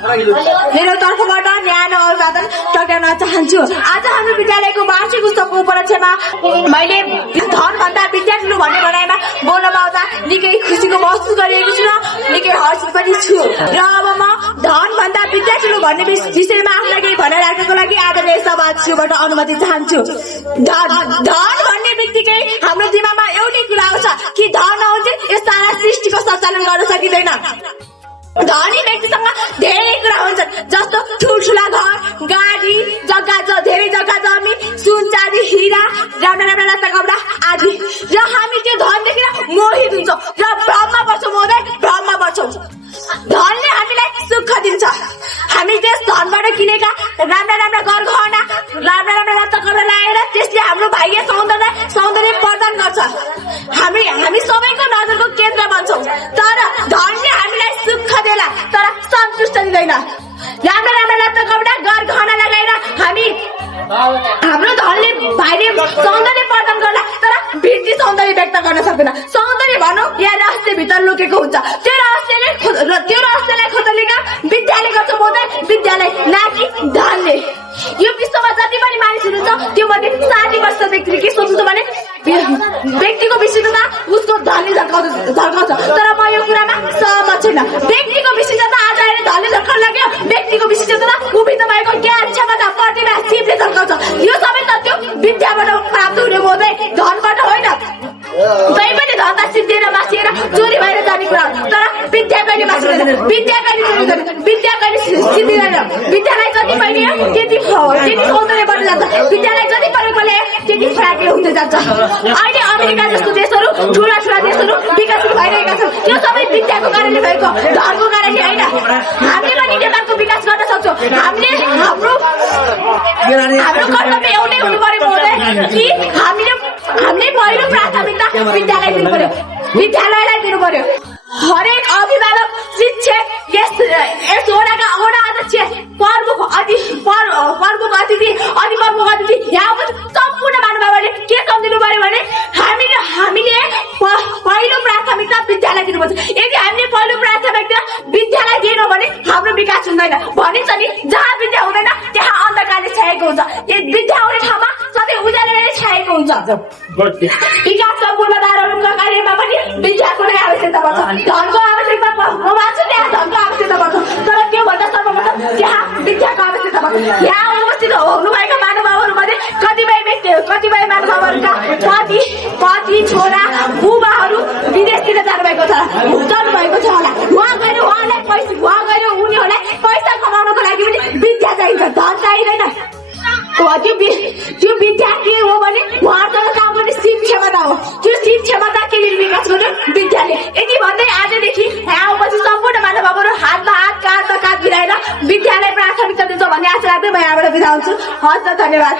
मेरो तर्फबाट न्यानो अभिवादन टक्राउन चाहन्छु। आज हाम्रो विद्यालयको वार्षिक उत्सवको उपलक्ष्यमा मैले धन भन्दा विद्या ठुलो भन्ने भनाइमा बोल्न पाउँदा निकै खुसीको महसुस गरिएको छु र निकै हर्षित पनि छु। र अब म धन भन्दा विद्या ठुलो भन्ने विषयमा आफूलाई केही भन्न राखेको लागि आदरणीय सभासदबाट अनुमति चाहन्छु। धन भन्ने बित्तिकै हाम्रो दिमागमा एउटै कुरा आउँछ कि धन आउँछ यस सारा सृष्टिको सञ्चालन गर्न सकिँदैन। धनी व्यक्तिसँग धेरै कुरा हुन्छ, जस्तो ठुल्ठुला घर, गाडी, धेरै जग्गा जमिन, सुन चाँदी, हिरा, राम्रा राम्रा लत्ता कपडा आदि। र हामी त्यो धन देखेर मोहित हुन्छौँ र भ्रममा पर्छौँ महोदय, भ्रममा पर्छौँ। धनले हामीलाई सुख दिन्छ। हामी त्यस धनबाट किनेका राम्रा राम्रा घर गहना, राम्रा राम्रा लत्ता कपडा लगाएर त्यसले हाम्रो बाह्य सौन्दर्य प्रदान गर्छ। हामी सबैको नजरको केन्द्र बन्छौँ। तर धनले हामीलाई सुख देला तर सन्तुष्ट दिँदैन। राम्रा राम्रा लत्ता कपडा घर गहना लगाएर हाम्रो धनले बाहिर सौन्दर्य प्रदान गर्ला तर भित्री सौन्दर्य व्यक्त गर्न सक्दैन। सौन्दर्य भनौँ या रहस्य भित्र लुकेको हुन्छ। त्यो रहस्यलाई खोज्ने काम विद्यालय गर्छ महोदय, विद्यालय न कि धनले। यो विश्वमा जति पनि मानिस हुनुहुन्छ त्यो मध्ये 60 वर्ष व्यक्तिले के सोच्छ भने व्यक्तिको विशिष्टता उसको धनले झल्काउँछ। तर म यो कुरामा सहमत छैन। व्यक्तिको विशिष्टता आज अहिले धनले झल्काउन लाग्यो। व्यक्तिको विशिष्टता उभित भएको ज्ञान, क्षमता, प्रतिभा, सिपले झल्काउँछ। यो सबै तथ्य विद्याबाट प्राप्त हुने महोदय, धनबाट होइन। जै पनि धन्दा सिद्धिएर बाँचिएर चोरी भएर जाने कुरा हो। तर विद्या कहिले बाँच्दैन, विद्या कहिले चोरिँदैन, विद्या कहिले सिद्धिँदैन। विद्यालय जति पनि त्यति सौन्दर्य बढ्दै जान्छ। विद्यालय जति पढेकोले त्यति फराकिलो हुँदै जान्छ। अहिले अमेरिका जस्तो देशहरू, ठुला देशहरू विकसित भइरहेका छन्। त्यो सबै विद्याको कारणले भएको, धनको कारणले होइन। हामीले पनि नेपालको विकास गर्न सक्छौँ। हाम्रो कर्तव्य एउटै हुनु पर्यो महोदय कि हामीले पहिलो प्राथमिकता विद्यालय दिनु पर्यो, विद्यालयलाई दिनु पर्यो। हरेक अभिभावक, शिक्षक, यस वडाका वडा अध्यक्ष, प्रमुख अतिथि यहाँको सम्पूर्ण महानुभावहरूले के सम्झिनु पर्यो भने हामीले पहिलो प्राथमिकता विद्यालय दिनुपर्छ। यदि हामीले पहिलो प्राथमिकता विद्यालय दिएनौँ भने हाम्रो विकास हुँदैन। भनिन्छ नि, जहाँ विद्या हुँदैन त्यहाँ अन्धकारले छाएको हुन्छ। विद्या हुने ठाउँमा सधैँ उज्यालोले छाएको हुन्छ। विकासका पूर्वाधारहरूका कार्यमा पनि विद्याको नै आवश्यकता पर्छ। धनको आवश्यकता म मान्छु, त्यहाँ धनको आवश्यकता पर्छ। तर त्योभन्दा सर्वप्रथम त्यहाँ विद्याको आवश्यकता पर्छ। यहाँ उपस्थित हुनुभएका महानुभावहरूमध्ये कतिपय महानुभावहरूका पति, छोरा, बुबाहरू विदेशतिर जानुभएको छ होला। उहाँ गएर उनीहरूलाई पैसा कमाउनको लागि पनि विद्या चाहिन्छ, धन चाहिँदैन। त्यो विद्या के हो भने उहाँसँग काम गर्ने सिप क्षमता हो। त्यो सिप क्षमता के लिए विकास गर्यो विद्याले। यति भन्दै आजदेखि यहाँ उपस्थित सम्पूर्ण महानुभावहरू हातमा हात, काँधमा काँध मिलाएर विद्यालय प्राथमिकता दिन्छ भन्ने आशा राख्दै म यहाँबाट बिदा हुन्छु। हस् त, धन्यवाद।